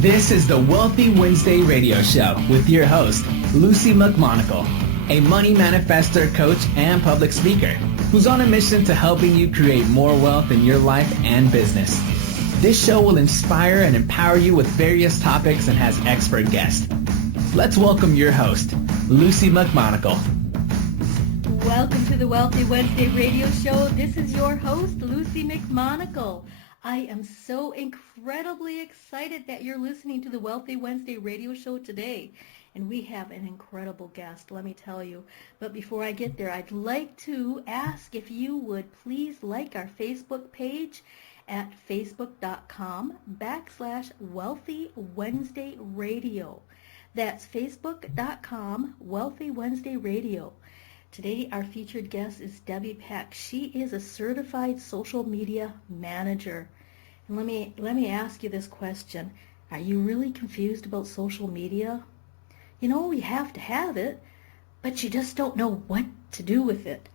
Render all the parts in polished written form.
This is the Wealthy Wednesday radio show with your host, Luci McMonagle, a money manifestor, coach, and public speaker who's on a mission to helping you create more wealth in your life and business. This show will inspire and empower you with various topics and has expert guests. Let's welcome your host, Luci McMonagle. Welcome to the Wealthy Wednesday radio show. This is your host, Luci McMonagle. I am so incredibly excited that you're listening to the Wealthy Wednesday radio show today. And we have an incredible guest, let me tell you. But before I get there, I'd like to ask if you would please like our Facebook page at facebook.com/Wealthy Wednesday Radio. That's facebook.com Wealthy Wednesday Radio. Today, our featured guest is Debbie Peck. She is a certified social media manager. And let me ask you this question. Are you really confused about social media? You know, you have to have it, but you just don't know what to do with it.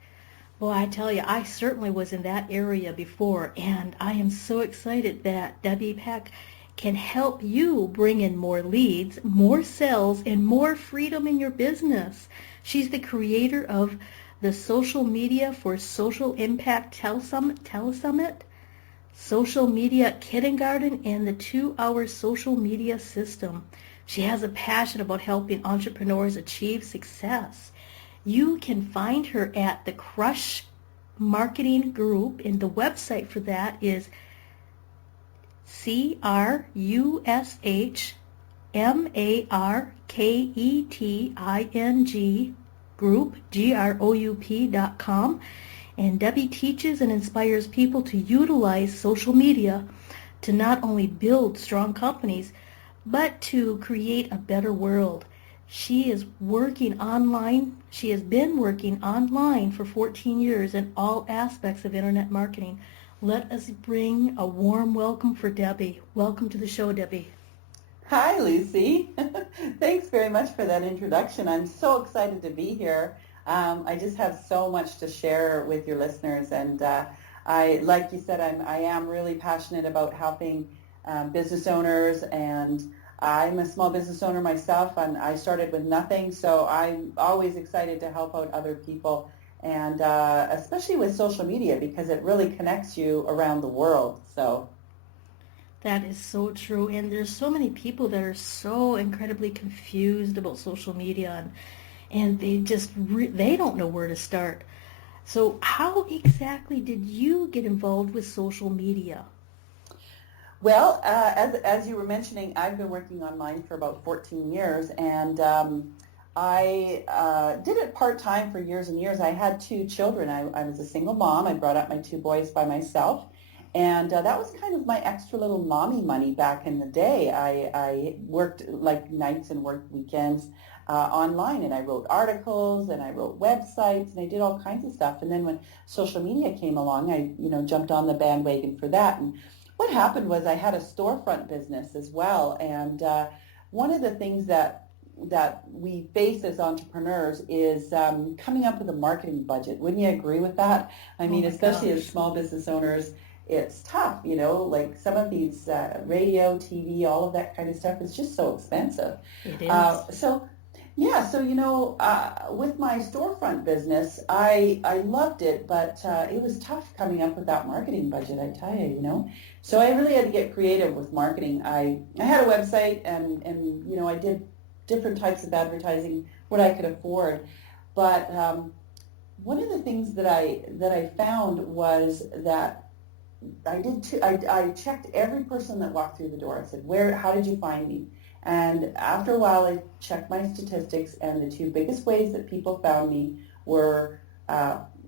Well, I tell you, I certainly was in that area before, and I am so excited that Debbie Peck can help you bring in more leads, more sales, and more freedom in your business. She's the creator of the Social Media for Social Impact Telesummit, Social Media Kindergarten, and the 2-hour social media system. She has a passion about helping entrepreneurs achieve success. You can find her at the Crush Marketing Group, and the website for that is CRUSHMARKETING group, GROUP.com. And Debbie teaches and inspires people to utilize social media to not only build strong companies, but to create a better world. She is working online. She has been working online for 14 years in all aspects of internet marketing. Let us bring a warm welcome for Debbie. Welcome to the show, Debbie. Hi, Luci. Thanks very much for that introduction. I'm so excited to be here. I just have so much to share with your listeners, and like you said, I am really passionate about helping business owners, and I'm a small business owner myself, and I started with nothing, so I'm always excited to help out other people, and especially with social media, because it really connects you around the world. So that is so true, and there's so many people that are so incredibly confused about social media, and they just they don't know where to start. So how exactly did you get involved with social media? Well, as you were mentioning, I've been working online for about 14 years, and I did it part-time for years and years. I had 2 children. I was a single mom. I brought up my 2 boys by myself, and that was kind of my extra little mommy money back in the day. I worked like nights and worked weekends online, and I wrote articles, and I wrote websites, and I did all kinds of stuff. And then when social media came along, I jumped on the bandwagon for that. And what happened was I had a storefront business as well, and one of the things that we face as entrepreneurs is coming up with a marketing budget. Wouldn't you agree with that? I mean, especially as small business owners, it's tough, like some of these radio, TV, all of that kind of stuff is just so expensive. It is. With my storefront business, I loved it, but it was tough coming up with that marketing budget, I tell you, So I really had to get creative with marketing. I had a website, and I did different types of advertising, what I could afford. But one of the things that I found was that I checked every person that walked through the door. I said, how did you find me? And after a while, I checked my statistics, and the 2 biggest ways that people found me were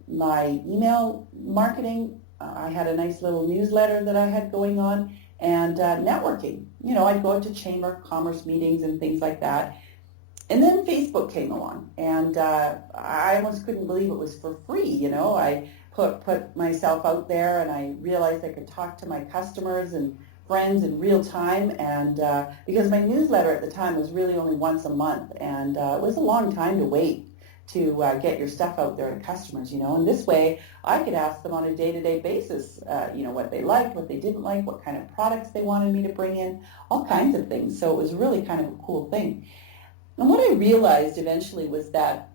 my email marketing. I had a nice little newsletter that I had going on, and networking. I'd go out to chamber of commerce meetings and things like that. And then Facebook came along, and I almost couldn't believe it was for free. I put myself out there, and I realized I could talk to my customers and friends in real time, and because my newsletter at the time was really only once a month, and it was a long time to wait get your stuff out there to customers, and this way I could ask them on a day-to-day basis, what they liked, what they didn't like, what kind of products they wanted me to bring in, all kinds of things. So it was really kind of a cool thing. And what I realized eventually was that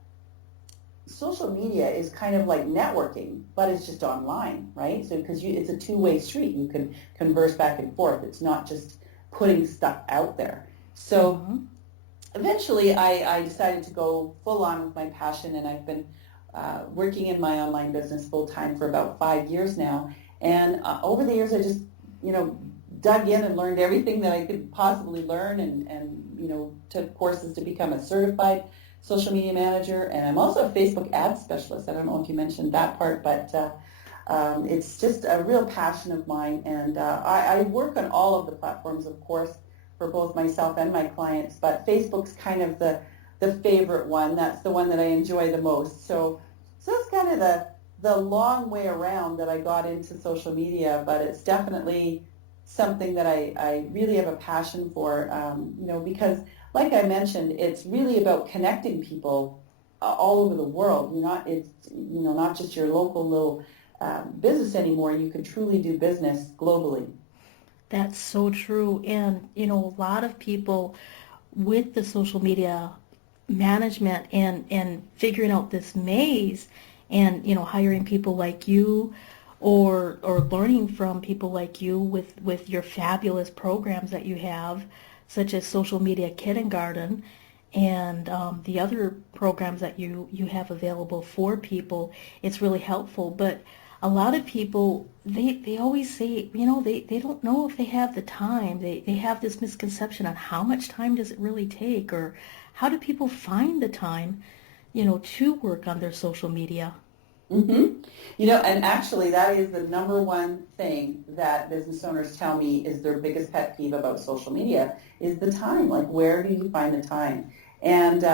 social media is kind of like networking, but it's just online, right? So because it's a two-way street, you can converse back and forth. It's not just putting stuff out there. So eventually I decided to go full on with my passion, and I've been working in my online business full time for about 5 years now. And over the years, I just, dug in and learned everything that I could possibly learn, and took courses to become a certified social media manager. And I'm also a Facebook ad specialist. I don't know if you mentioned that part, but it's just a real passion of mine. And I work on all of the platforms, of course, for both myself and my clients, but Facebook's kind of the favorite one. That's the one that I enjoy the most. So that's kind of the long way around that I got into social media, but it's definitely something that I really have a passion for, because like I mentioned, it's really about connecting people all over the world. It's not just your local little business anymore. You can truly do business globally. That's so true. And, a lot of people with the social media management and figuring out this maze and, hiring people like you or learning from people like you with your fabulous programs that you have, such as Social Media Kindergarten and the other programs that you have available for people. It's really helpful. But a lot of people, they always say, they don't know if they have the time. They have this misconception on how much time does it really take, or how do people find the time, to work on their social media. Mm-hmm. And actually that is the number one thing that business owners tell me is their biggest pet peeve about social media is the time. Like, where do you find the time? And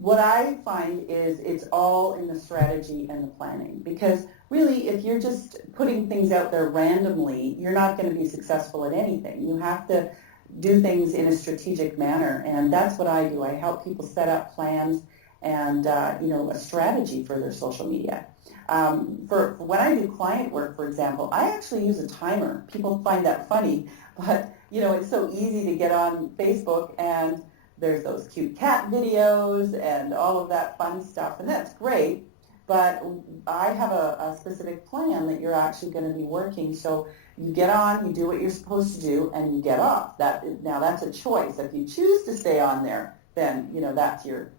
what I find is it's all in the strategy and the planning, because really if you're just putting things out there randomly, you're not going to be successful at anything. You have to do things in a strategic manner, and that's what I do. I help people set up plans and a strategy for their social media. For when I do client work, for example, I actually use a timer. People find that funny, but it's so easy to get on Facebook and there's those cute cat videos and all of that fun stuff, and that's great. But I have a specific plan that you're actually going to be working. So you get on, you do what you're supposed to do, and you get off. Now that's a choice. If you choose to stay on there, then that's your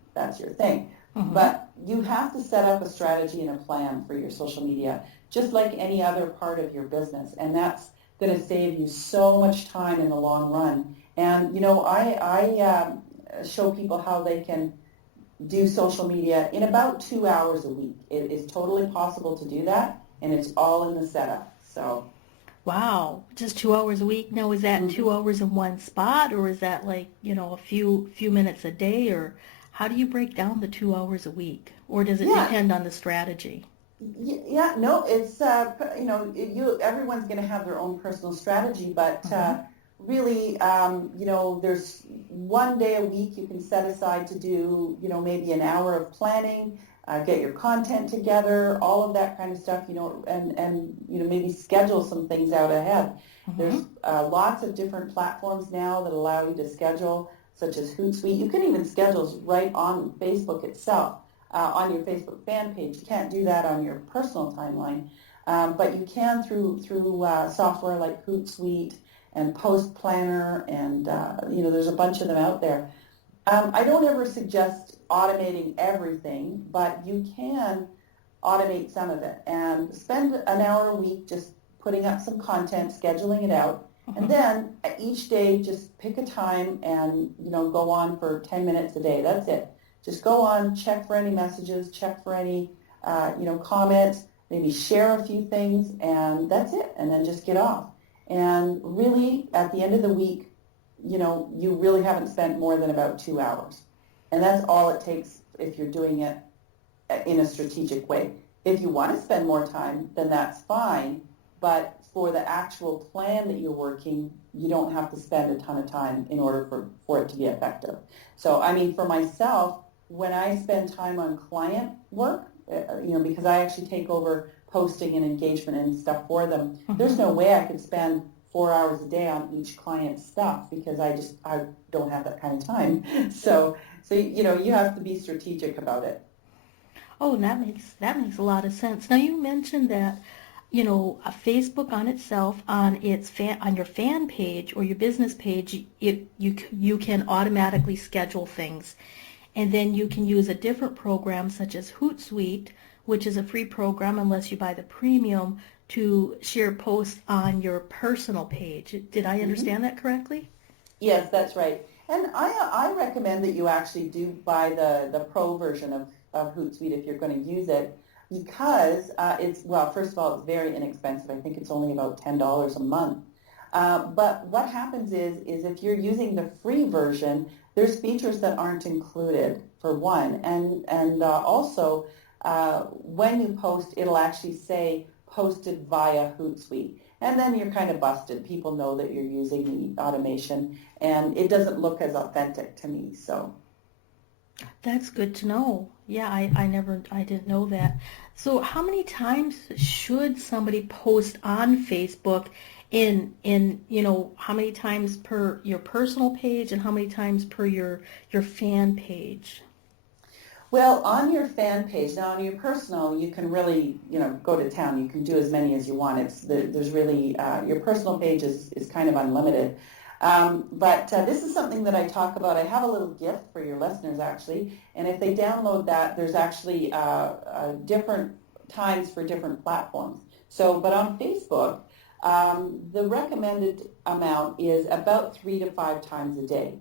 thing. Mm-hmm. But you have to set up a strategy and a plan for your social media, just like any other part of your business, and that's going to save you so much time in the long run. And I show people how they can do social media in about 2 hours a week. It is totally possible to do that, and it's all in the setup. So, wow, just 2 hours a week. Now, is that 2 hours in one spot, or is that like a few minutes a day, or how do you break down the 2 hours a week, or does it depend on the strategy? Yeah, no, it's everyone's going to have their own personal strategy, but really, there's one day a week you can set aside to do, maybe an hour of planning, get your content together, all of that kind of stuff, and maybe schedule some things out ahead. There's lots of different platforms now that allow you to schedule, such as Hootsuite. You can even schedule right on Facebook itself, on your Facebook fan page. You can't do that on your personal timeline, but you can through software like Hootsuite and Post Planner, and there's a bunch of them out there. I don't ever suggest automating everything, but you can automate some of it and spend an hour a week just putting up some content, scheduling it out, and then each day just pick a time and go on for 10 minutes a day. That's it. Just go on, check for any messages, check for any comments, maybe share a few things, and that's it. And then just get off. And really, at the end of the week, you really haven't spent more than about 2 hours. And that's all it takes if you're doing it in a strategic way. If you want to spend more time, then that's fine. But for the actual plan that you're working, you don't have to spend a ton of time in order for it to be effective. So, I mean, for myself, when I spend time on client work, because I actually take over posting and engagement and stuff for them, there's no way I could spend 4 hours a day on each client's stuff because I don't have that kind of time. So you have to be strategic about it. Oh, that makes a lot of sense. Now you mentioned that, a Facebook on itself, on your fan page or your business page, you can automatically schedule things, and then you can use a different program such as Hootsuite, which is a free program unless you buy the premium, to share posts on your personal page. Did I understand that correctly? Yes, that's right. And I recommend that you actually do buy the pro version of Hootsuite if you're going to use it, because first of all, it's very inexpensive. I think it's only about $10 a month. But what happens is if you're using the free version, there's features that aren't included, for one. And also, when you post, it'll actually say posted via Hootsuite. And then you're kind of busted. People know that you're using the automation, and it doesn't look as authentic to me. So that's good to know. Yeah, I didn't know that. So how many times should somebody post on Facebook in how many times per your personal page and how many times per your fan page? Well, on your fan page, now on your personal, you can really, go to town. You can do as many as you want. There's really, your personal page is kind of unlimited. But this is something that I talk about. I have a little gift for your listeners, actually. And if they download that, there's actually different times for different platforms. But on Facebook, the recommended amount is about 3 to 5 times a day.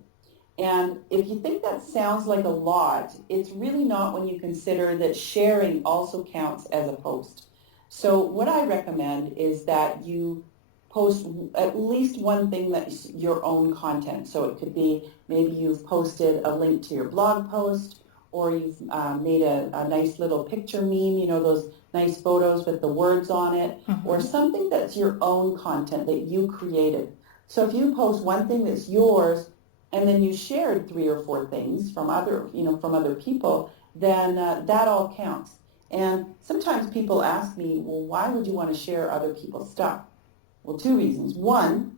And if you think that sounds like a lot, it's really not when you consider that sharing also counts as a post. So what I recommend is that you post at least one thing that's your own content. So it could be maybe you've posted a link to your blog post, or you've made a nice little picture meme, those nice photos with the words on it, or something that's your own content that you created. So if you post one thing that's yours, and then you shared 3 or 4 things from other people, then that all counts. And sometimes people ask me, well, why would you want to share other people's stuff? Well, 2 reasons. One,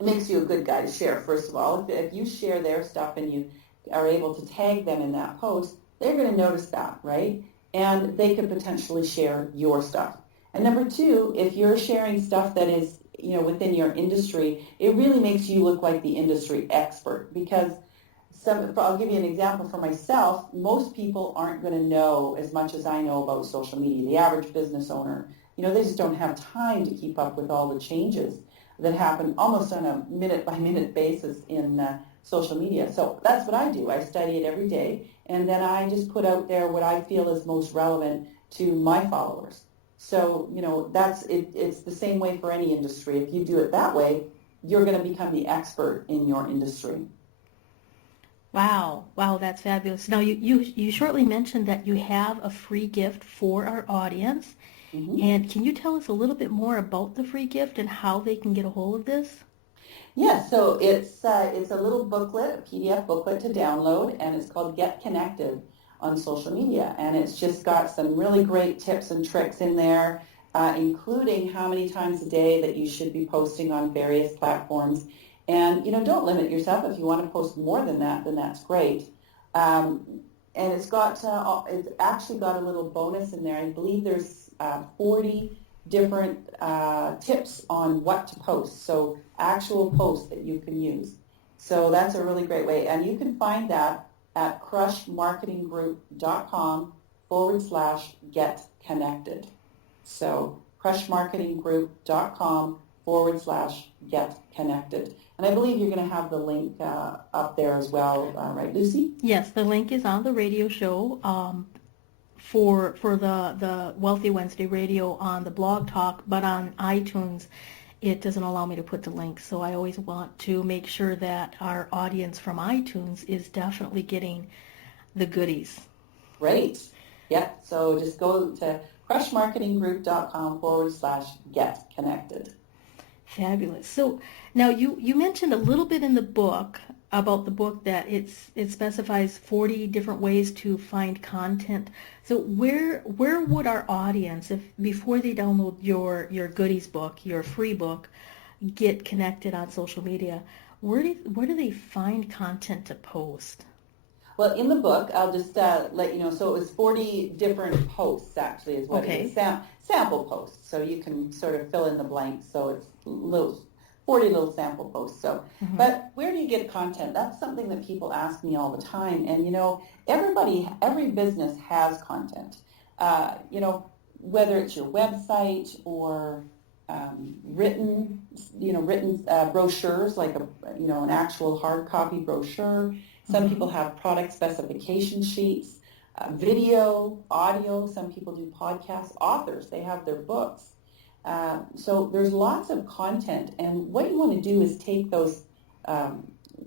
it makes you a good guy to share, first of all. If you share their stuff and you are able to tag them in that post, they're going to notice that, right? And they could potentially share your stuff. And number 2, if you're sharing stuff that is within your industry, it really makes you look like the industry expert, because I'll give you an example for myself. Most people aren't going to know as much as I know about social media. The average business owner, they just don't have time to keep up with all the changes that happen almost on a minute-by-minute basis in social media. So that's what I do. I study it every day, and then I just put out there what I feel is most relevant to my followers. So, that's it. It's the same way for any industry. If you do it that way, you're going to become the expert in your industry. Wow, that's fabulous. Now, you shortly mentioned that you have a free gift for our audience. And can you tell us a little bit more about the free gift and how they can get a hold of this? Yeah, so it's a little booklet, a PDF booklet to download, and it's called Get Connected on social media. And it's just got some really great tips and tricks in there, including how many times a day that you should be posting on various platforms. And, don't limit yourself. If you want to post more than that, then that's great. And it's actually got a little bonus in there. I believe there's 40 different tips on what to post. So actual posts that you can use. So that's a really great way. And you can find that at crushmarketinggroup.com/get-connected. So crushmarketinggroup.com/get-connected. And I believe you're going to have the link up there as well, right, Lucy? Yes, the link is on the radio show for the Wealthy Wednesday Radio on the Blog Talk, but on iTunes it doesn't allow me to put the link. So I always want to make sure that our audience from iTunes is definitely getting the goodies. Great. Yeah, so just go to crushmarketinggroup.com/get-connected. Fabulous. So now you mentioned a little bit in the book about the book that it specifies 40 different ways to find content. So where would our audience, if before they download your goodies book, your free book, get connected on social media, where do they find content to post? Well, in the book, I'll just let you know. So it was 40 different posts, actually, is what it is. Sample posts. So you can sort of fill in the blanks. So it's 40 little sample posts. So, but where do you get content? That's something that people ask me all the time. And, every business has content. Whether it's your website or written brochures, like an actual hard copy brochure. Some people have product specification sheets, video, audio. Some people do podcasts. Authors, they have their books. So there's lots of content, and what you want to do is take those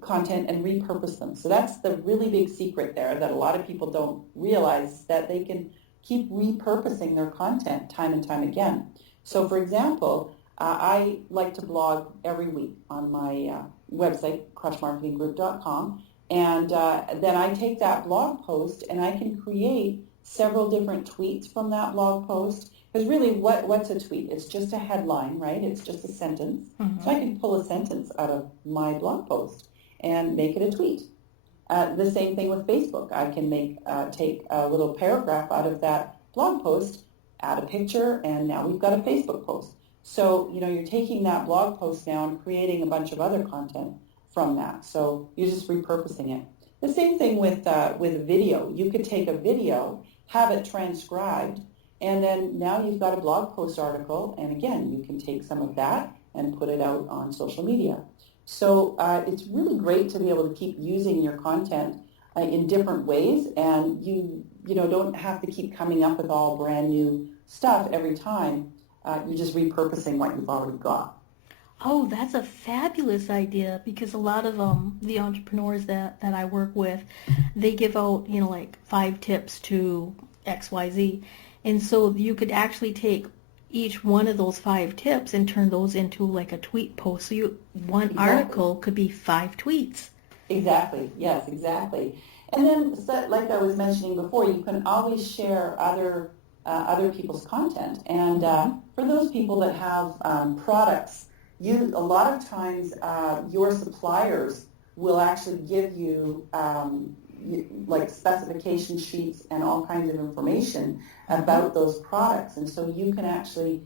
content and repurpose them. So that's the really big secret there that a lot of people don't realize, that they can keep repurposing their content time and time again. So for example, I like to blog every week on my website, crushmarketinggroup.com. And then I take that blog post and I can create several different tweets from that blog post. Because really, what's a tweet? It's just a headline, right? It's just a sentence. So I can pull a sentence out of my blog post and make it a tweet. The same thing with Facebook. I can take a little paragraph out of that blog post, add a picture, and now we've got a Facebook post. So, you're taking that blog post now and creating a bunch of other content from that. So you're just repurposing it. The same thing with video. You could take a video, have it transcribed, and then now you've got a blog post article, and again, you can take some of that and put it out on social media. So it's really great to be able to keep using your content in different ways, and you don't have to keep coming up with all brand new stuff every time. You're just repurposing what you've already got. Oh, that's a fabulous idea, because a lot of the entrepreneurs that I work with, they give out, like 5 tips to XYZ. And so you could actually take each one of those 5 tips and turn those into like a tweet post. So one article could be 5 tweets. Exactly. Yes, exactly. And then, like I was mentioning before, you can always share other people's content. And for those people that have products, a lot of times your suppliers will actually give you like specification sheets and all kinds of information about those products, and so you can actually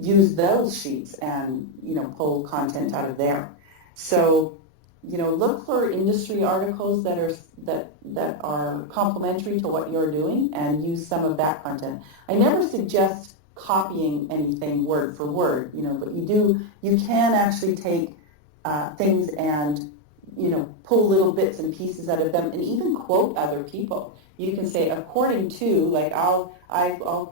use those sheets and pull content out of there. So look for industry articles that are complementary to what you're doing, and use some of that content. I never suggest copying anything word for word, but you can actually take things and pull little bits and pieces out of them, and even quote other people. You can say, according to, like I'll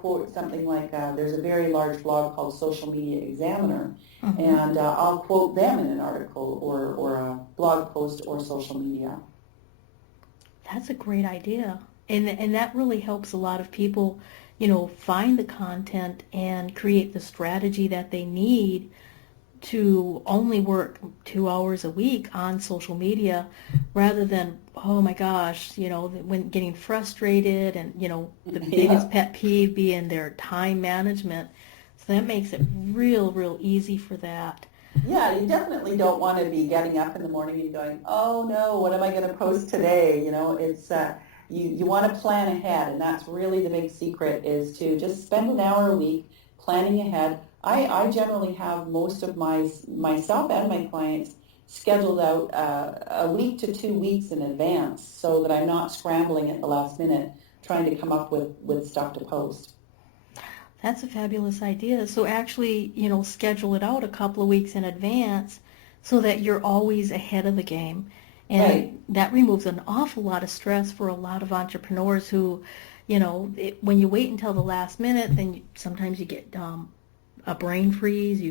quote something like, there's a very large blog called Social Media Examiner, and I'll quote them in an article or a blog post or social media. That's a great idea, and that really helps a lot of people, find the content and create the strategy that they need to only work 2 hours a week on social media, rather than, oh my gosh, when getting frustrated, and the biggest pet peeve being their time management. So that makes it real easy for that. Yeah, you definitely don't want to be getting up in the morning and going, oh no, what am I going to post today? It's you want to plan ahead, and that's really the big secret, is to just spend an hour a week planning ahead. I generally have most of myself and my clients scheduled out a week to 2 weeks in advance, so that I'm not scrambling at the last minute trying to come up with stuff to post. That's a fabulous idea. So actually, schedule it out a couple of weeks in advance so that you're always ahead of the game. And that removes an awful lot of stress for a lot of entrepreneurs who, when you wait until the last minute, then sometimes you get a brain freeze.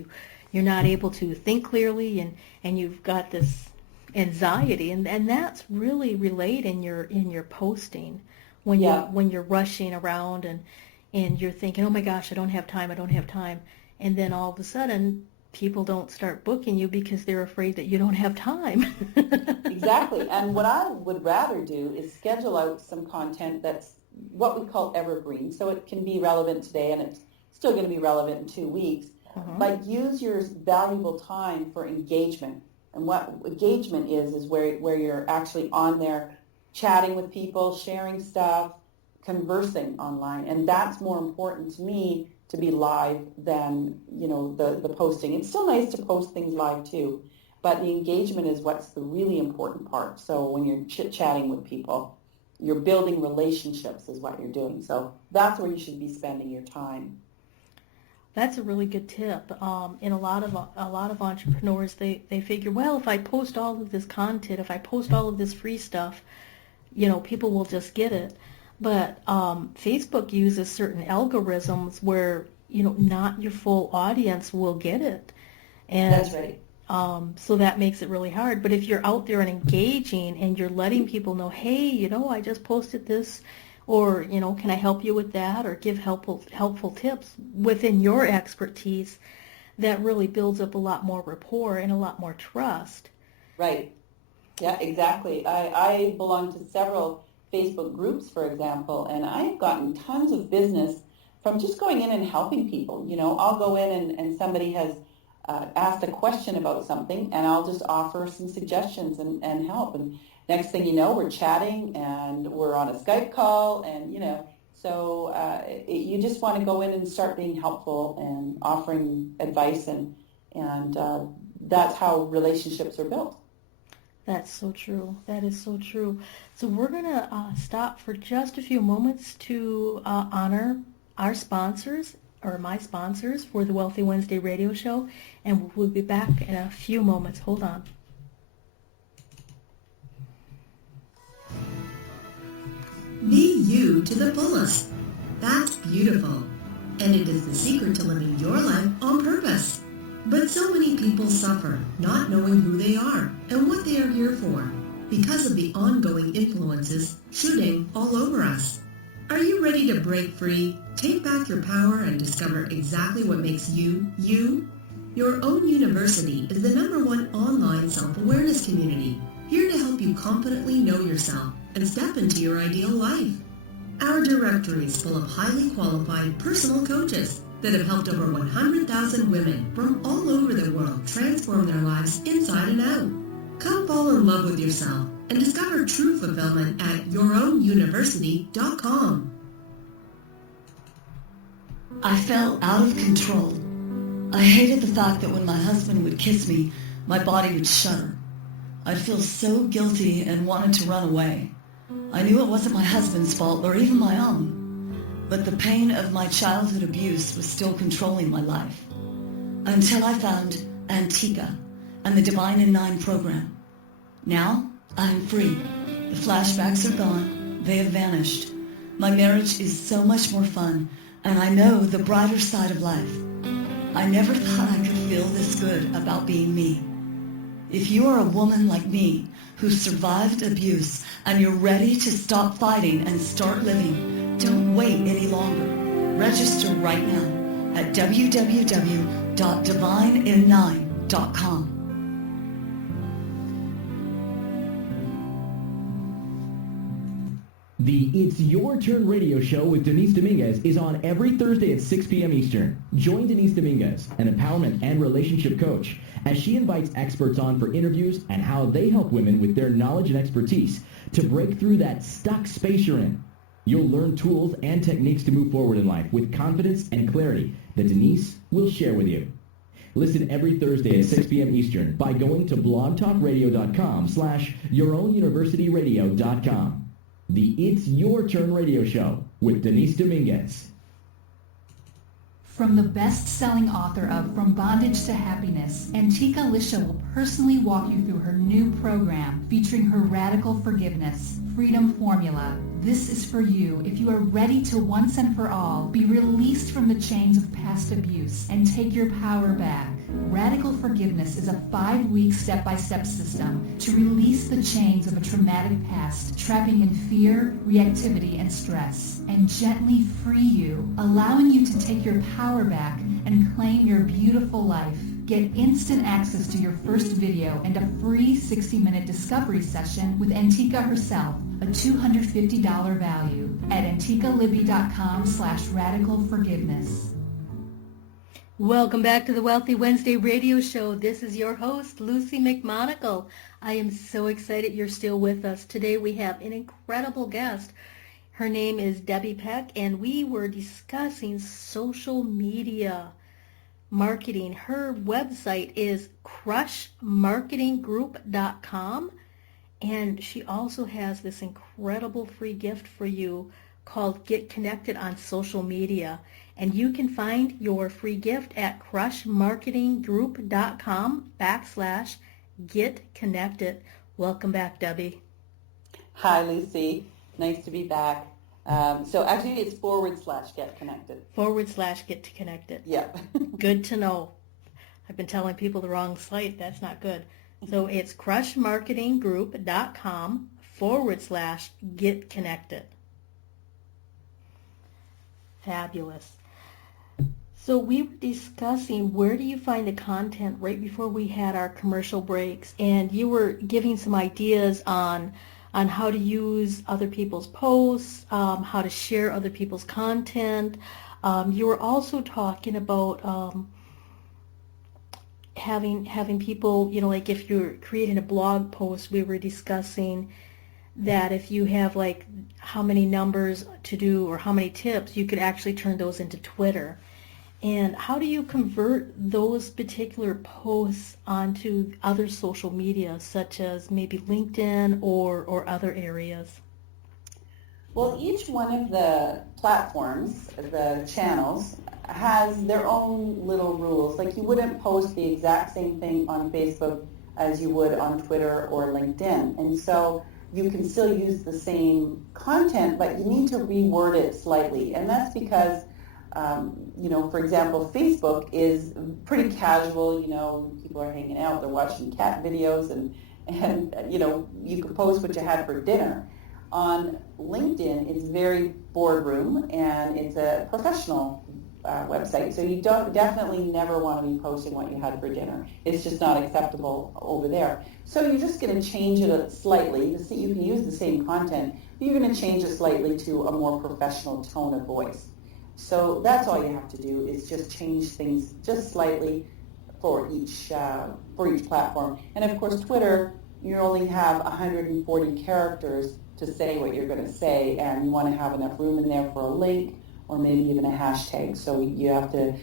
You're not able to think clearly, and you've got this anxiety, and that's really relayed in your posting when you're rushing around and you're thinking, oh my gosh, I don't have time, and then all of a sudden people don't start booking you because they're afraid that you don't have time. Exactly. And what I would rather do is schedule out some content that's what we call evergreen. So it can be relevant today and it's still going to be relevant in 2 weeks. But use your valuable time for engagement. And what engagement is where you're actually on there chatting with people, sharing stuff, conversing online. And that's more important to me to be live than, the posting. It's still nice to post things live too, but the engagement is what's the really important part. So when you're chit-chatting with people, you're building relationships is what you're doing. So that's where you should be spending your time. That's a really good tip. And a lot of entrepreneurs, they figure, well, if I post all of this content, if I post all of this free stuff, people will just get it. But Facebook uses certain algorithms where not your full audience will get it. And that's right. So that makes it really hard. But if you're out there and engaging and you're letting people know, hey, I just posted this, or, can I help you with that, or give helpful tips within your expertise, that really builds up a lot more rapport and a lot more trust. Right. Yeah, exactly. I belong to several Facebook groups, for example, and I've gotten tons of business from just going in and helping people. I'll go in and somebody has asked a question about something, and I'll just offer some suggestions and help. And next thing you know, we're chatting and we're on a Skype call, and so you just want to go in and start being helpful and offering advice, and that's how relationships are built. That's so true. That is so true. So we're going to stop for just a few moments to honor our sponsors, or my sponsors, for the Wealthy Wednesday radio show, and we'll be back in a few moments. Hold on. Be you to the fullest. That's beautiful. And it is the secret to living your life on purpose. But so many people suffer not knowing who they are and what they are here for because of the ongoing influences shooting all over us. Are you ready to break free, take back your power, and discover exactly what makes you, you? Your Own University is the #1 online self-awareness community, here to help you confidently know yourself and step into your ideal life. Our directory is full of highly qualified personal coaches that have helped over 100,000 women from all over the world transform their lives inside and out. Come fall in love with yourself and discover true fulfillment at yourownuniversity.com. I felt out of control. I hated the fact that when my husband would kiss me, my body would shudder. I'd feel so guilty and wanted to run away. I knew it wasn't my husband's fault or even my own. But the pain of my childhood abuse was still controlling my life. Until I found Antica and the Divine in 9 program. Now, I'm free. The flashbacks are gone. They have vanished. My marriage is so much more fun, and I know the brighter side of life. I never thought I could feel this good about being me. If you are a woman like me who survived abuse and you're ready to stop fighting and start living, don't wait any longer. Register right now at www.divinein9.com. The It's Your Turn radio show with Denise Dominguez is on every Thursday at 6 p.m. Eastern. Join Denise Dominguez, an empowerment and relationship coach, as she invites experts on for interviews and how they help women with their knowledge and expertise to break through that stuck space you're in. You'll learn tools and techniques to move forward in life with confidence and clarity that Denise will share with you. Listen every Thursday at 6 p.m. Eastern by going to blogtalkradio.com/yourownuniversityradio.com. The It's Your Turn radio show with Denise Dominguez. From the best-selling author of From Bondage to Happiness, Antica Lisha will personally walk you through her new program featuring her Radical Forgiveness Freedom Formula. This is for you if you are ready to once and for all be released from the chains of past abuse and take your power back. Radical Forgiveness is a 5-week step-by-step system to release the chains of a traumatic past, trapping in fear, reactivity, and stress, and gently free you, allowing you to take your power back and claim your beautiful life. Get instant access to your first video and a free 60-minute discovery session with Antika herself, a $250 value at antikalibby.com/radicalforgiveness. Welcome back to the Wealthy Wednesday radio show. This is your host, Luci McMonagle. I am so excited you're still with us. Today we have an incredible guest. Her name is Debbie Peck, and we were discussing social media marketing. Her website is crushmarketinggroup.com, and she also has this incredible free gift for you called Get Connected on Social Media. And you can find your free gift at crushmarketinggroup.com/getconnected. Welcome back, Debbie. Hi, Lucy. Nice to be back. So actually it's /get connected. /get connected. Yep. Good to know. I've been telling people the wrong site. That's not good. So it's crushmarketinggroup.com/get connected. Fabulous. So we were discussing where do you find the content right before we had our commercial breaks, and you were giving some ideas on how to use other people's posts, how to share other people's content. You were also talking about having people, like if you're creating a blog post, we were discussing that if you have like how many numbers to do or how many tips, you could actually turn those into Twitter. And how do you convert those particular posts onto other social media, such as maybe LinkedIn or other areas? Well, each one of the platforms, the channels, has their own little rules. Like you wouldn't post the exact same thing on Facebook as you would on Twitter or LinkedIn. And so you can still use the same content, but you need to reword it slightly. And that's because for example, Facebook is pretty casual. People are hanging out, they're watching cat videos, and you can post what you had for dinner. On LinkedIn, it's very boardroom, and it's a professional website, so you definitely never want to be posting what you had for dinner. It's just not acceptable over there. So you're just going to change it slightly. You can use the same content, but you're going to change it slightly to a more professional tone of voice. So that's all you have to do is just change things just slightly for each platform. And of course, Twitter, you only have 140 characters to say what you're going to say, and you want to have enough room in there for a link or maybe even a hashtag. So you have to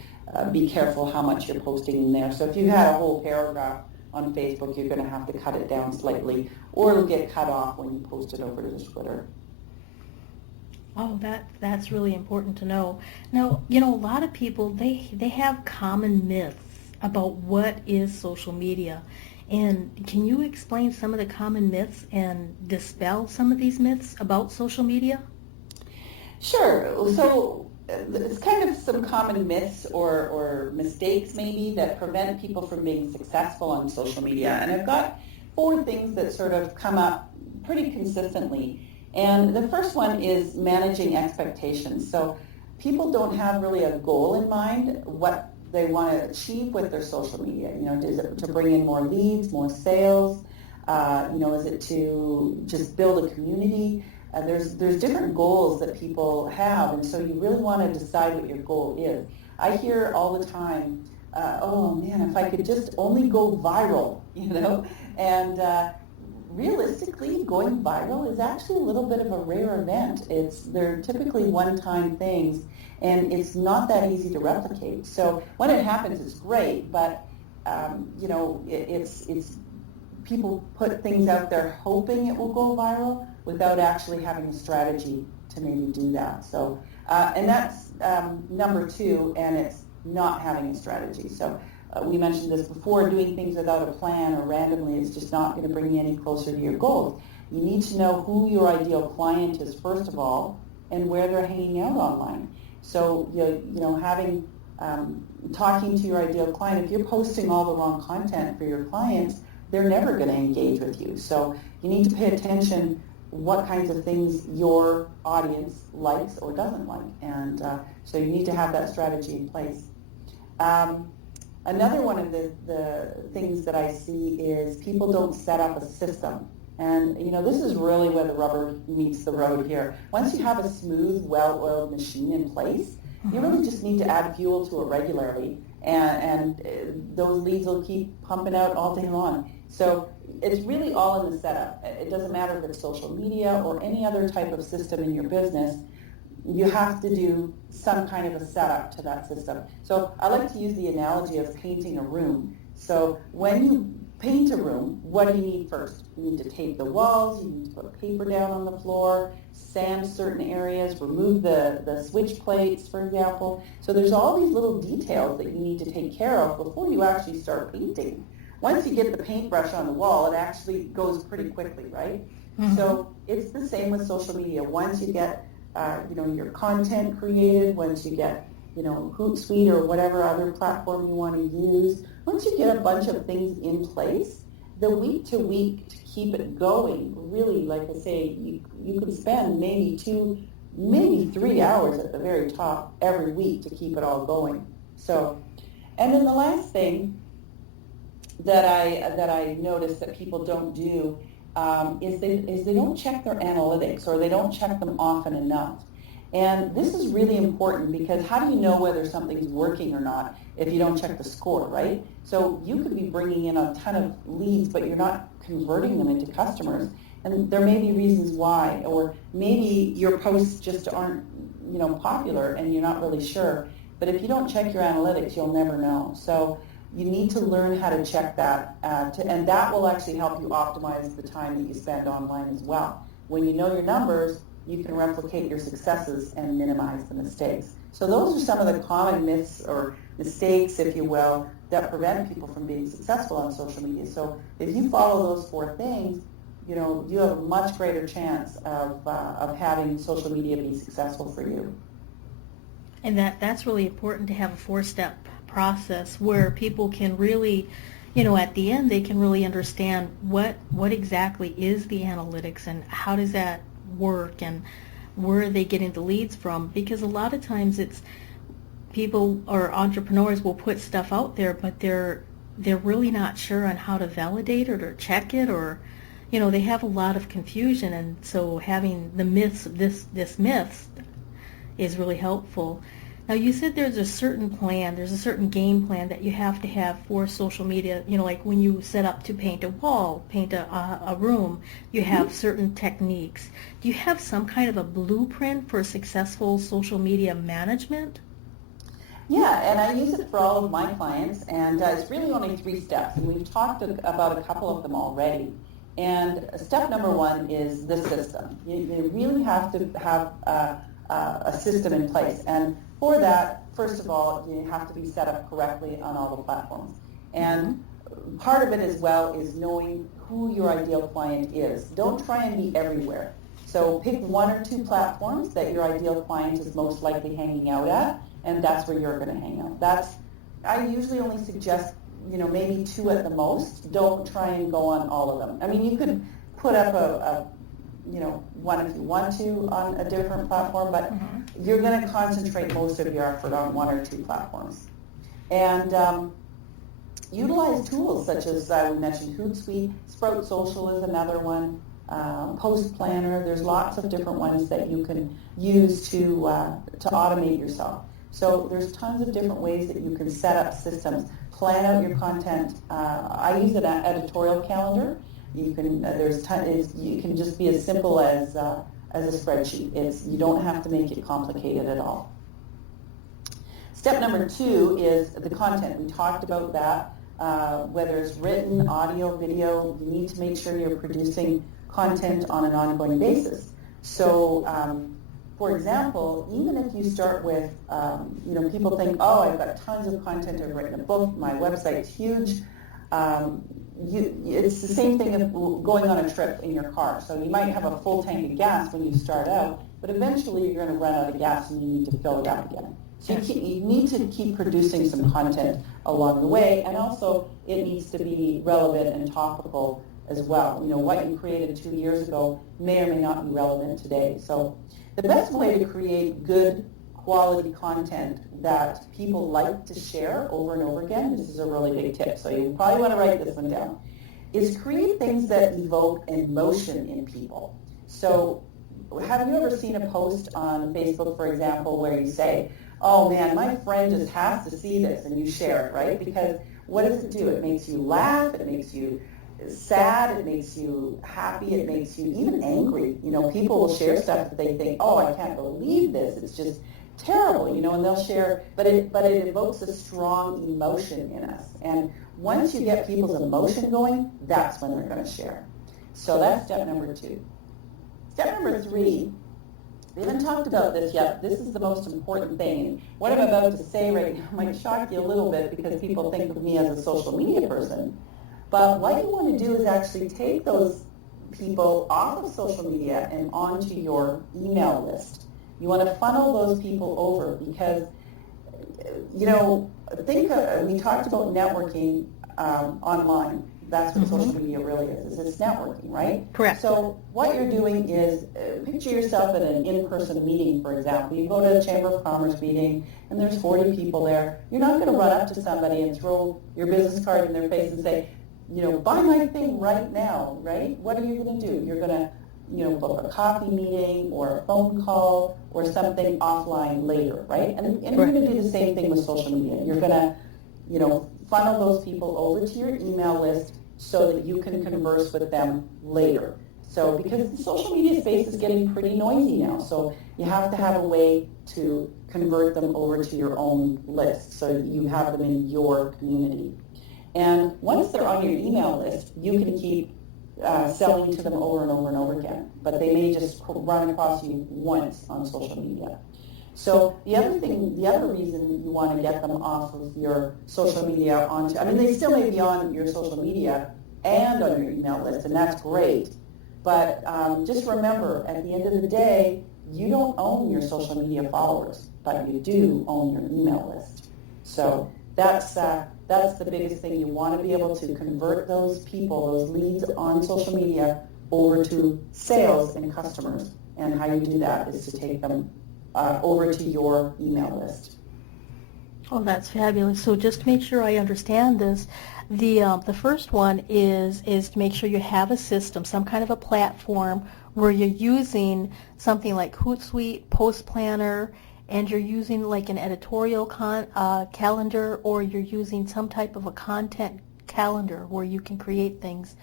be careful how much you're posting in there. So if you had a whole paragraph on Facebook, you're going to have to cut it down slightly, or it'll get cut off when you post it over to the Twitter. Oh, that's really important to know. Now, a lot of people, they have common myths about what is social media. And can you explain some of the common myths and dispel some of these myths about social media? Sure. So it's kind of some common myths or mistakes maybe that prevent people from being successful on social media. And I've got 4 things that sort of come up pretty consistently. And the first one is managing expectations. So people don't have really a goal in mind, what they want to achieve with their social media. Is it to bring in more leads, more sales? Is it to just build a community? There's different goals that people have, and so you really want to decide what your goal is. I hear all the time, oh man, if I could just only go viral, and realistically, going viral is actually a little bit of a rare event. They're typically one-time things, and it's not that easy to replicate. So when it happens, it's great, but it's people put things out there hoping it will go viral without actually having a strategy to maybe do that. So, and that's number 2, and it's not having a strategy. So we mentioned this before, doing things without a plan or randomly is just not going to bring you any closer to your goals. You need to know who your ideal client is, first of all, and where they're hanging out online. So, talking to your ideal client, if you're posting all the wrong content for your clients, they're never going to engage with you. So you need to pay attention what kinds of things your audience likes or doesn't like. And so you need to have that strategy in place. Another one of the things that I see is people don't set up a system. And, this is really where the rubber meets the road here. Once you have a smooth, well-oiled machine in place, you really just need to add fuel to it regularly, and those leads will keep pumping out all day long. So it's really all in the setup. It doesn't matter if it's social media or any other type of system in your business. You have to do some kind of a setup to that system. So I like to use the analogy of painting a room. So when you paint a room, what do you need first? You need to tape the walls, you need to put paper down on the floor, sand certain areas, remove the switch plates, for example. So there's all these little details that you need to take care of before you actually start painting. Once you get the paintbrush on the wall, it actually goes pretty quickly, right? Mm-hmm. So it's the same with social media. Once you get your content created, once you get Hootsuite or whatever other platform you want to use, once you get a bunch of things in place, the week to week to keep it going, really, like I say, you could spend maybe 2, maybe 3 hours at the very top every week to keep it all going. So, and then the last thing that I notice that people don't do is they don't check their analytics, or they don't check them often enough. And this is really important, because how do you know whether something's working or not if you don't check the score, right? So you could be bringing in a ton of leads, but you're not converting them into customers. And there may be reasons why, or maybe your posts just aren't, popular and you're not really sure. But if you don't check your analytics, you'll never know. So you need to learn how to check that, and that will actually help you optimize the time that you spend online as well. When you know your numbers, you can replicate your successes and minimize the mistakes. So those are some of the common myths or mistakes, if you will, that prevent people from being successful on social media. So if you follow those 4 things, you have a much greater chance of having social media be successful for you. And that's really important, to have a 4-step process where people can really, at the end, they can really understand what exactly is the analytics and how does that work and where are they getting the leads from. Because a lot of times it's people or entrepreneurs will put stuff out there, but they're really not sure on how to validate it or check it, or they have a lot of confusion. And so having the myths, this myth is really helpful. Now, you said there's a certain game plan that you have to have for social media. Like when you set up to paint a wall, paint a room, you have certain techniques. Do you have some kind of a blueprint for successful social media management? Yeah, and I use it for all of my clients, and it's really only 3 steps, and we've talked about a couple of them already. And step number 1 is the system. You really have to have a system in place, and for that, first of all, you have to be set up correctly on all the platforms. And part of it as well is knowing who your ideal client is. Don't try and be everywhere. So pick 1 or 2 platforms that your ideal client is most likely hanging out at, and that's where you're going to hang out. I usually only suggest, maybe 2 at the most. Don't try and go on all of them. I mean, you could put up a 1 if you want to on a different platform, but you're going to concentrate most of your effort on 1 or 2 platforms. And utilize tools such as we mentioned Hootsuite, Sprout Social is another one, Post Planner. There's lots of different ones that you can use to automate yourself. So there's tons of different ways that you can set up systems, plan out your content. I use an editorial calendar. You can you can just be as simple as a spreadsheet. You don't have to make it complicated at all. Step number 2 is the content. We talked about that. Whether it's written, audio, video, you need to make sure you're producing content on an ongoing basis. So, for example, even if you start with, people think, oh, I've got tons of content. I've written a book. My website's huge. It's the same thing of going on a trip in your car. So you might have a full tank of gas when you start out, but eventually you're going to run out of gas and you need to fill it up again. So you need to keep producing some content along the way, and also it needs to be relevant and topical as well. What you created 2 years ago may or may not be relevant today. So the best way to create good quality content that people like to share over and over again, this is a really big tip, so you probably want to write this one down, is create things that evoke emotion in people. So have you ever seen a post on Facebook, for example, where you say, oh man, my friend just has to see this, and you share it, right? Because what does it do? It makes you laugh, it makes you sad, it makes you happy, it makes you even angry. You know, people will share stuff that they think, oh, I can't believe this, it's just terrible, you know, and they'll share, but it evokes a strong emotion in us. And once you get people's emotion going, that's when they're going to share. So that's step number 2. Step number 3, we haven't talked about this yet. This is the most important thing. And what I'm about to say right now might shock you a little bit because people think of me as a social media person. But what you want to do is actually take those people off of social media and onto your email list. You want to funnel those people over because, you know, we talked about networking online. That's what social media really is it's networking, right? Correct. So what you're doing is picture yourself at an in-person meeting, for example. You go to a Chamber of Commerce meeting and there's 40 people there. You're not going to run up to somebody and throw your business card in their face and say, you know, buy my thing right now, right? What are you going to do? You're going to, you know, book a coffee meeting or a phone call or something offline later, right? And you're going to do the same thing with social media. You're going to, you know, funnel those people over to your email list so that you can converse with them later. So because the social media space is getting pretty noisy now, so you have to have a way to convert them over to your own list so you have them in your community. And once they're on your email list, you can keep selling to them over and over and over again, but they may just run across you once on social media. So the other reason you want to get them off of your social media onto, I mean, they still may be on your social media and on your email list, and that's great. But just remember, at the end of the day, you don't own your social media followers, but you do own your email list. So that's the biggest thing. You want to be able to convert those people, those leads on social media, over to sales and customers. And how you do that is to take them over to your email list. Oh, that's fabulous. So just to make sure I understand this, the first one is to make sure you have a system, some kind of a platform where you're using something like Hootsuite, Post Planner, and you're using like an editorial calendar, or you're using some type of a content calendar where you can create things.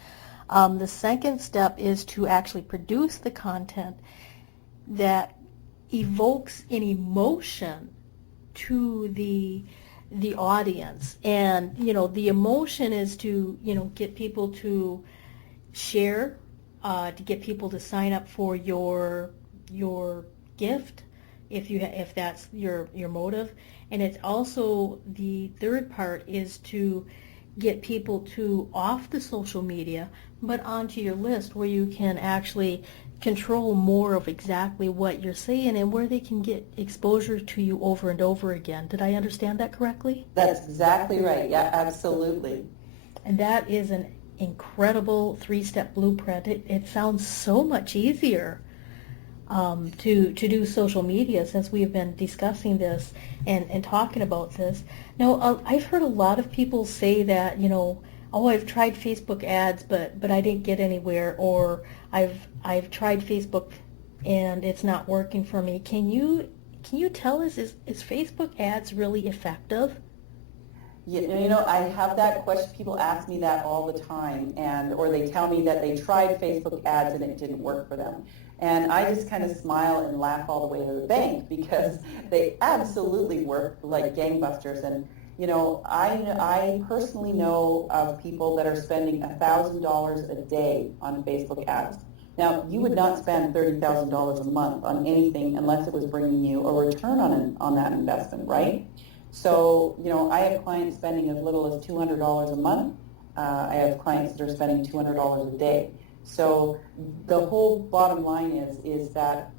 The second step is to actually produce the content that evokes an emotion to the audience. And, you know, the emotion is to, you know, get people to share, to get people to sign up for your gift, if that's your motive. And it's also, the third part is to get people to off the social media but onto your list, where you can actually control more of exactly what you're saying and where they can get exposure to you over and over again. Did I understand that correctly? That's exactly right. Yeah, absolutely. And that is an incredible 3-step blueprint. It sounds so much easier to do social media, since we've been discussing this and talking about this. Now, I've heard a lot of people say that, you know, oh, I've tried Facebook ads, but I didn't get anywhere, or I've tried Facebook and it's not working for me. Can you tell us, is Facebook ads really effective? You know, I have that question. People ask me that all the time, or they tell me that they tried Facebook ads and it didn't work for them. And I just kind of smile and laugh all the way to the bank, because they absolutely work like gangbusters. And, you know, I personally know of people that are spending $1,000 a day on Facebook ads. Now, you would not spend $30,000 a month on anything unless it was bringing you a return on that investment, right? So, you know, I have clients spending as little as $200 a month. I have clients that are spending $200 a day. So the whole bottom line is that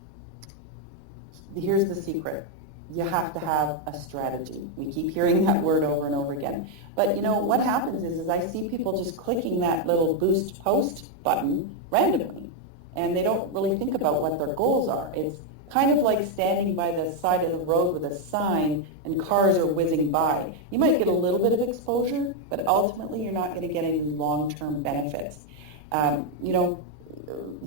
here's the secret. You have to have a strategy. We keep hearing that word over and over again. But, you know, what happens is I see people just clicking that little boost post button randomly, and they don't really think about what their goals are. kind of like standing by the side of the road with a sign and cars are whizzing by. You might get a little bit of exposure, but ultimately you're not going to get any long-term benefits.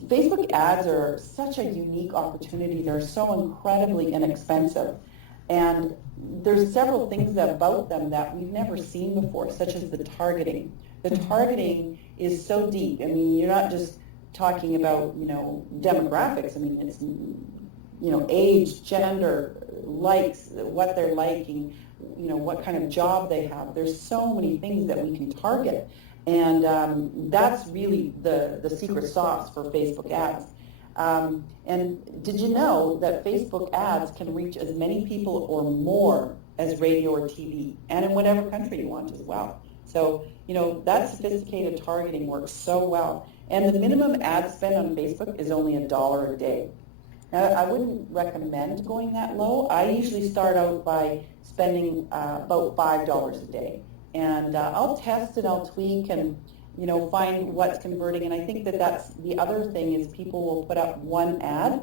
Facebook ads are such a unique opportunity. They're so incredibly inexpensive. And there's several things about them that we've never seen before, such as the targeting. The targeting is so deep. I mean, you're not just talking about, demographics. I mean, it's, age, gender, likes, what they're liking, what kind of job they have. There's so many things that we can target. And that's really the secret sauce for Facebook ads. And did you know that Facebook ads can reach as many people or more as radio or TV, and in whatever country you want as well? So, that sophisticated targeting works so well. And the minimum ad spend on Facebook is only $1 a day. Now, I wouldn't recommend going that low. I usually start out by spending about $5 a day. And I'll test and I'll tweak and, find what's converting. And I think that's the other thing is people will put up one ad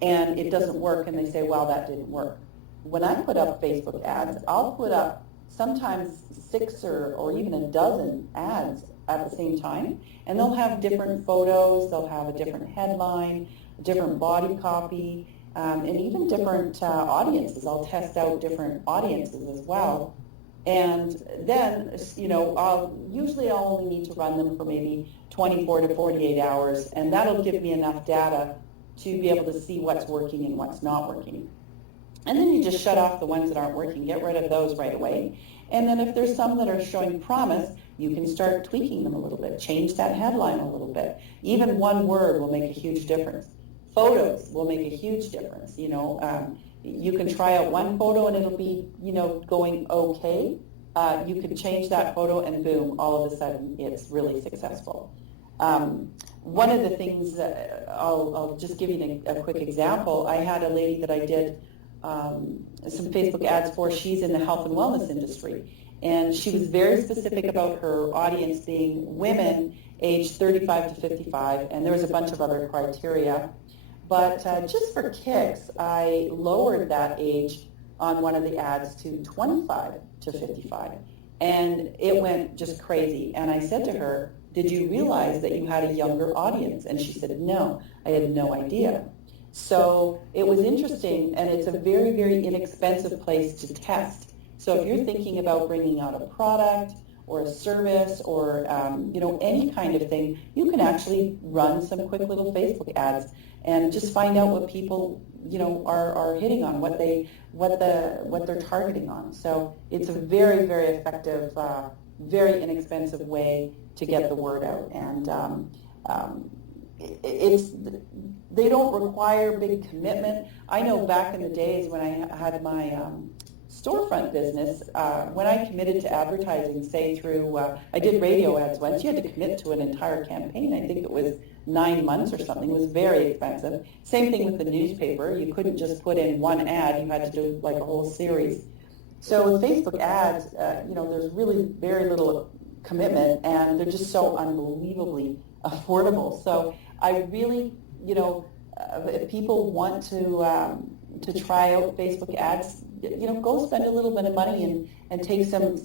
and it doesn't work and they say, well, that didn't work. When I put up Facebook ads, I'll put up sometimes 6 or even a dozen ads at the same time. And they'll have different photos, they'll have a different headline, a different body copy, and even different audiences. I'll test out different audiences as well. And then, I'll only need to run them for maybe 24 to 48 hours, and that'll give me enough data to be able to see what's working and what's not working. And then you just shut off the ones that aren't working, get rid of those right away. And then if there's some that are showing promise, you can start tweaking them a little bit, change that headline a little bit. Even one word will make a huge difference. Photos will make a huge difference, You can try out one photo and it'll be, going okay. You can change that photo and boom, all of a sudden it's really successful. One of the things, I'll just give you a quick example. I had a lady that I did some Facebook ads for. She's in the health and wellness industry. And she was very specific about her audience being women aged 35 to 55, and there was a bunch of other criteria. But just for kicks, I lowered that age on one of the ads to 25 to 55. And it went just crazy. And I said to her, did you realize that you had a younger audience? And she said, no, I had no idea. So it was interesting, and it's a very, very inexpensive place to test. So if you're thinking about bringing out a product or a service or any kind of thing, you can actually run some quick little Facebook ads and just find out what people are hitting on, what they're targeting on. So it's a very, very effective, very inexpensive way to get the word out, and they don't require big commitment. I know back in the days when I had my storefront business, when I committed to advertising, say through, I did radio ads once, you had to commit to an entire campaign. I think it was 9 months or something. It was very expensive. Same thing with the newspaper. You couldn't just put in one ad. You had to do like a whole series. So with Facebook ads, there's really very little commitment, and they're just so unbelievably affordable. So I really, if people want to try out Facebook ads, go spend a little bit of money and take some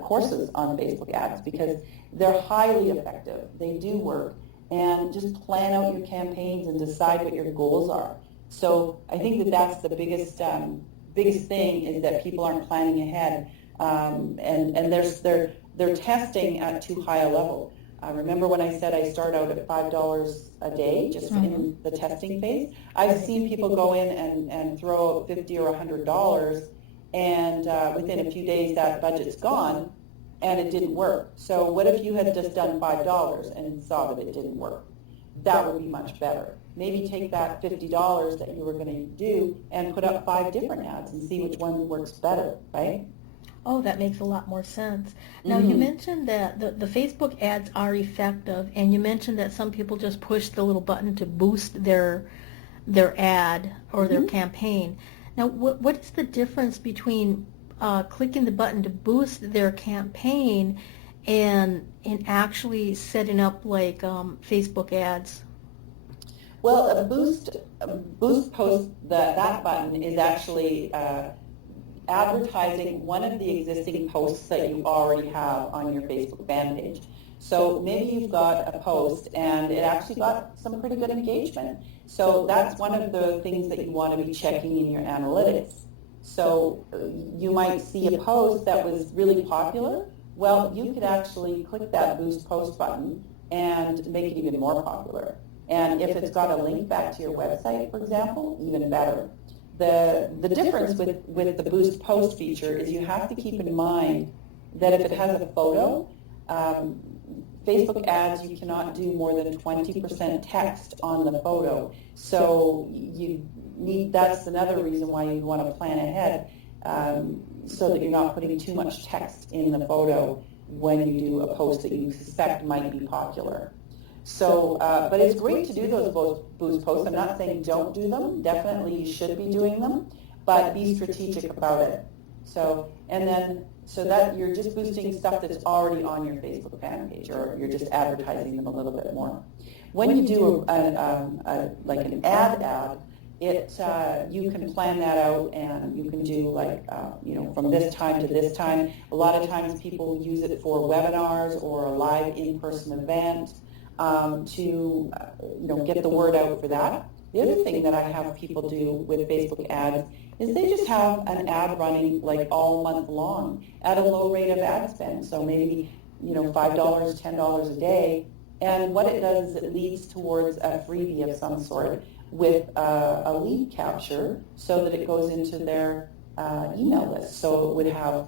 courses on Facebook ads, because they're highly effective. They do work. And just plan out your campaigns and decide what your goals are. So I think that's the biggest thing, is that people aren't planning ahead, and they're testing at too high a level. Remember when I said I start out at $5 a day just in the testing phase? I've seen people go in and throw out $50 or $100, and within a few days that budget's gone, and it didn't work. So what if you had just done $5 and saw that it didn't work? That would be much better. Maybe take that $50 that you were going to do and put up 5 different ads and see which one works better, right? Oh, that makes a lot more sense. Now, you mentioned that the Facebook ads are effective, and you mentioned that some people just push the little button to boost their ad or their campaign. Now, what is the difference between clicking the button to boost their campaign and actually setting up like Facebook ads? Well, a boost post, that button is actually advertising one of the existing posts that you already have on your Facebook fan page. So maybe you've got a post and it actually got some pretty good engagement. So that's one of the things that you want to be checking in your analytics. So you might see a post that was really popular. Well, you could actually click that boost post button and make it even more popular. And if it's got a link back to your website, for example, even better. The difference with the boost post feature is you have to keep in mind that if it has a photo, Facebook ads, you cannot do more than 20% text on the photo. So that's another reason why you want to plan ahead so that you're not putting too much text in the photo when you do a post that you suspect might be popular. So, but it's great to do those boost posts. I'm not saying don't do them. Definitely you should be doing them, but be strategic about it. So that you're just boosting stuff that's already on your Facebook fan page, or you're just advertising them a little bit more. When you do like an ad, you can plan that out, and you can do like from this time to this time. A lot of times people use it for webinars or a live in-person event to get the word out for that. The other thing that I have people do with Facebook ads is they just have an ad running like all month long at a low rate of ad spend. So maybe $5, $10 a day. And what it does is it leads towards a freebie of some sort with a lead capture so that it goes into their email list. So it would have,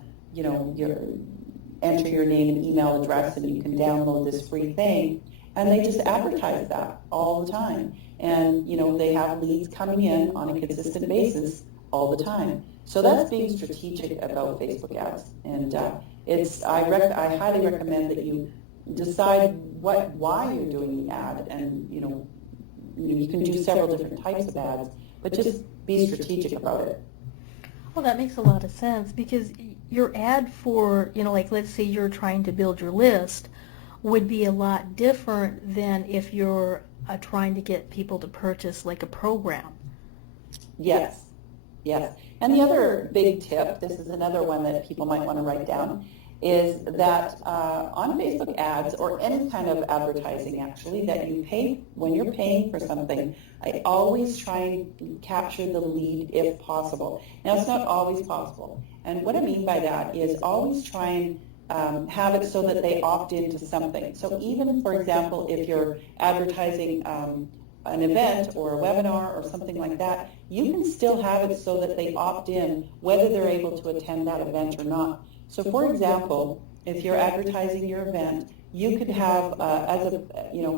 enter your name and email address and you can download this free thing. And they just advertise that all the time. And, they have leads coming in on a consistent basis all the time. So that's being strategic about Facebook ads. And I highly recommend that you decide why you're doing the ad. And, you can do several different types of ads, but just be strategic about it. Well, that makes a lot of sense, because your ad for, like let's say you're trying to build your list, would be a lot different than if you're trying to get people to purchase like a program. Yes. And the other big tip, this is another one that people might want to write down, is that on Facebook ads or any kind of advertising actually that you pay, when you're paying for something, I always try and capture the lead if possible. Now, it's not always possible. And what I mean by that is always try and have it so that they opt into something. So even, for example, if you're advertising an event or a webinar or something like that, you can still have it so that they opt in whether they're able to attend that event or not. So for example, if you're advertising your event, you could have,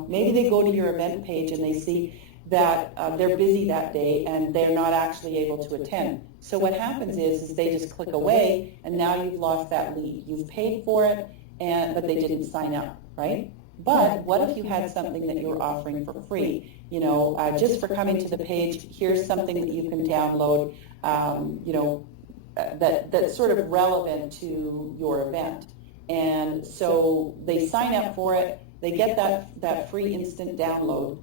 maybe they go to your event page and they see that they're busy that day and they're not actually able to attend. So what happens is they just click away, and now you've lost that lead. You've paid for it, but they didn't sign up, right? But what if you had something that you were offering for free? Just for coming to the page, here's something that you can download, that's sort of relevant to your event. And so they sign up for it, they get that free instant download,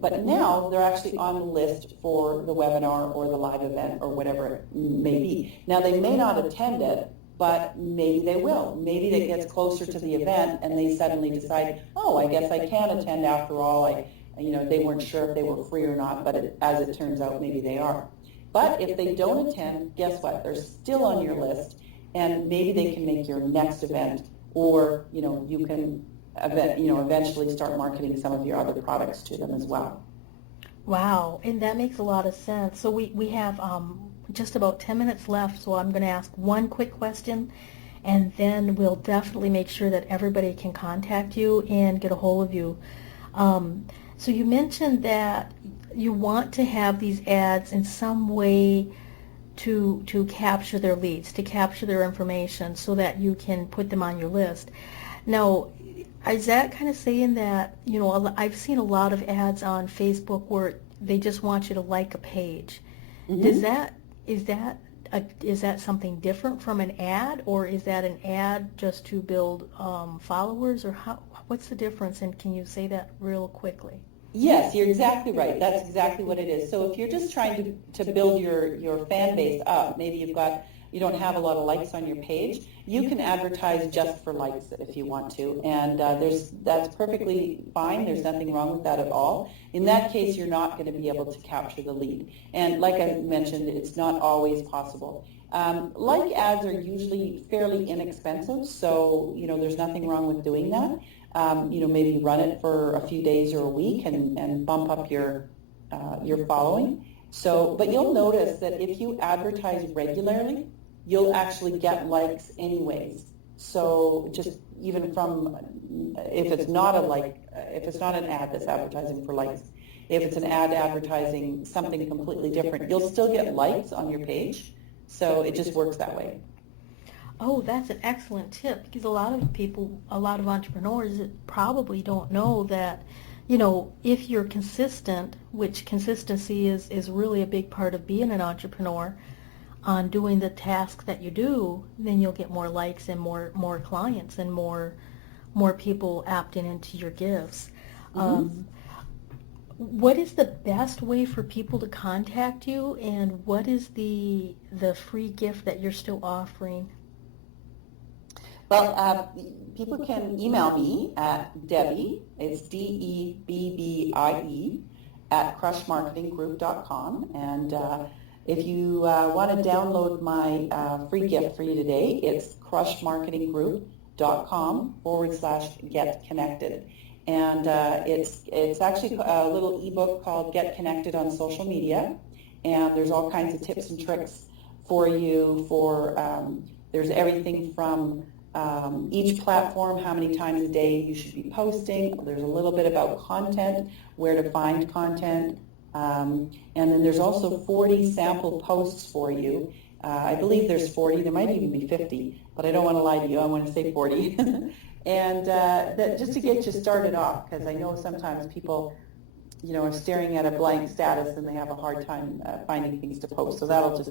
but now they're actually on the list for the webinar or the live event or whatever it may be. Now, they may not attend it, but maybe they will. Maybe it gets closer to the event and they suddenly decide, I guess I can attend after all. They weren't sure if they were free or not, but as it turns out, maybe they are. But if they don't attend, guess what? They're still on your list, and maybe they can make your next event, or you can eventually start marketing some of your other products to them as well. Wow, and that makes a lot of sense. So we have just about 10 minutes left, so I'm going to ask one quick question, and then we'll definitely make sure that everybody can contact you and get a hold of you. So you mentioned that you want to have these ads in some way to capture their leads, to capture their information so that you can put them on your list. Now, is that kind of saying that, I've seen a lot of ads on Facebook where they just want you to like a page. Mm-hmm. Is that something different from an ad, or is that an ad just to build followers, or what's the difference, and can you say that real quickly? Yes, you're exactly right. That's exactly what it is. So if you're just trying to build your fan base up, maybe you don't have a lot of likes on your page, you can advertise just for likes if you want to, and that's perfectly fine. There's nothing wrong with that at all. In that case, you're not going to be able to capture the lead. And like I mentioned, it's not always possible. Like ads are usually fairly inexpensive, so there's nothing wrong with doing that. Maybe run it for a few days or a week and bump up your following. But you'll notice that if you advertise regularly, you'll actually get likes anyways. So just even from, if it's not an ad that's advertising for likes, if it's an ad advertising something completely different, you'll still get likes on your page. So it just works that way. Oh, that's an excellent tip, because a lot of entrepreneurs probably don't know that, if you're consistent, which consistency is really a big part of being an entrepreneur, on doing the task that you do, then you'll get more likes and more clients and more people opting into your gifts. Mm-hmm. What is the best way for people to contact you, and what is the free gift that you're still offering? Well, people can email me at Debbie, it's Debbie, at crushmarketinggroup.com. And if you want to download my free gift for you today, it's crushmarketinggroup.com/get connected. And it's actually a little ebook called Get Connected on Social Media. And there's all kinds of tips and tricks for you there's everything from each platform, how many times a day you should be posting. There's a little bit about content, where to find content. And then there's also 40 sample posts for you. I believe there's 40. There might even be 50, but I don't want to lie to you. I want to say 40. And that just to get you started off, because I know sometimes people, are staring at a blank status and they have a hard time finding things to post. So that'll just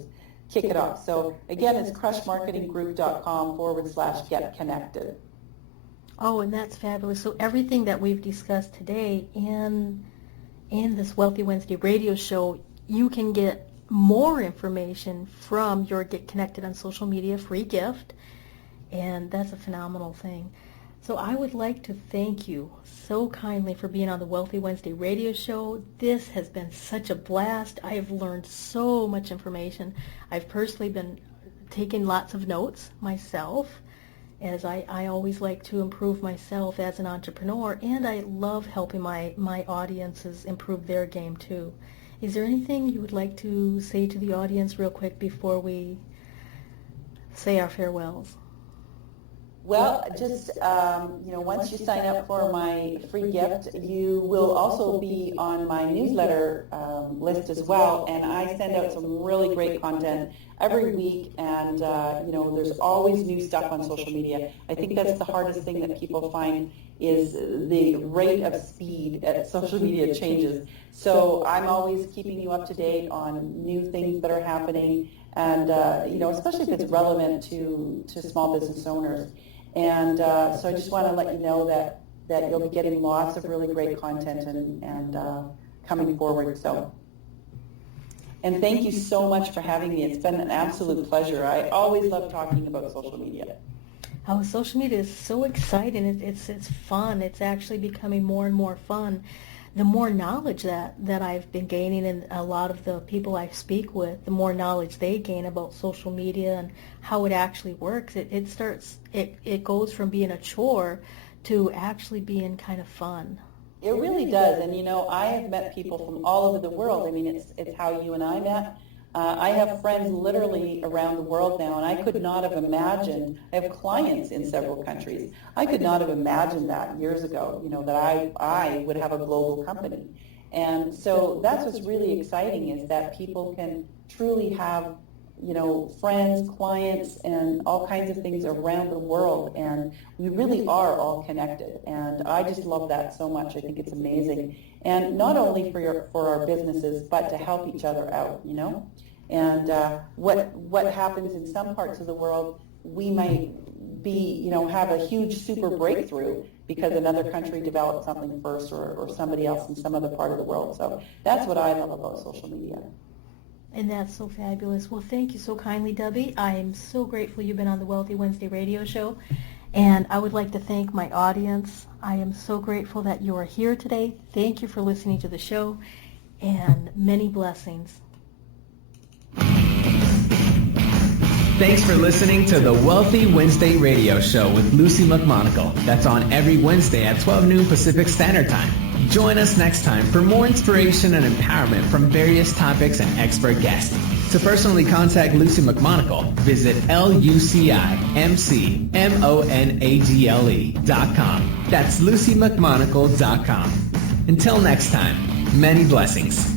kick it off. So again, it's crushmarketinggroup.com/get connected. Oh, and that's fabulous. So everything that we've discussed today in this Wealthy Wednesday radio show, you can get more information from your Get Connected on Social Media free gift, and that's a phenomenal thing. So I would like to thank you so kindly for being on the Wealthy Wednesday radio show. This has been such a blast. I have learned so much information. I've personally been taking lots of notes myself, as I always like to improve myself as an entrepreneur, and I love helping my audiences improve their game too. Is there anything you would like to say to the audience real quick before we say our farewells? Well, just, once you sign up for my free gift, you will also be on my newsletter list as well, and I send out some really great content every week, and, there's always new stuff on social media. I think that's the hardest thing that people find is the rate of speed at social media changes. So I'm always keeping you up to date on new things that are happening, and, especially if it's relevant to small business owners. And so I just want to let you know that you'll be getting lots of really great content and coming forward. And thank you so much for having me. It's been an absolute pleasure. I always love talking about social media. Oh, social media is so exciting. It's fun. It's actually becoming more and more fun. The more knowledge that I've been gaining, and a lot of the people I speak with, the more knowledge they gain about social media and how it actually works. It goes from being a chore to actually being kind of fun. It really does. And, I have met people from all over the world. I mean, it's how you and I met. I have friends literally around the world now, and I could not have imagined, I have clients in several countries. I could not have imagined that years ago, that I would have a global company. And so that's what's really exciting, is that people can truly have, friends, clients, and all kinds of things around the world. And we really are all connected. And I just love that so much. I think it's amazing. And not only for our businesses, but to help each other out, And what happens in some parts of the world, we might be, have a huge super breakthrough because another country developed something first or somebody else in some other part of the world. So that's what I love about social media. And that's so fabulous. Well, thank you so kindly, Debbie. I am so grateful you've been on the Wealthy Wednesday radio show. And I would like to thank my audience. I am so grateful that you are here today. Thank you for listening to the show, and many blessings. Thanks for listening to the Wealthy Wednesday radio show with Luci McMonagle. That's on every Wednesday at 12 noon Pacific Standard Time. Join us next time for more inspiration and empowerment from various topics and expert guests. To personally contact Luci McMonagle, visit LuciMonagle.com. That's LuciMcMonagle.com. Until next time, many blessings.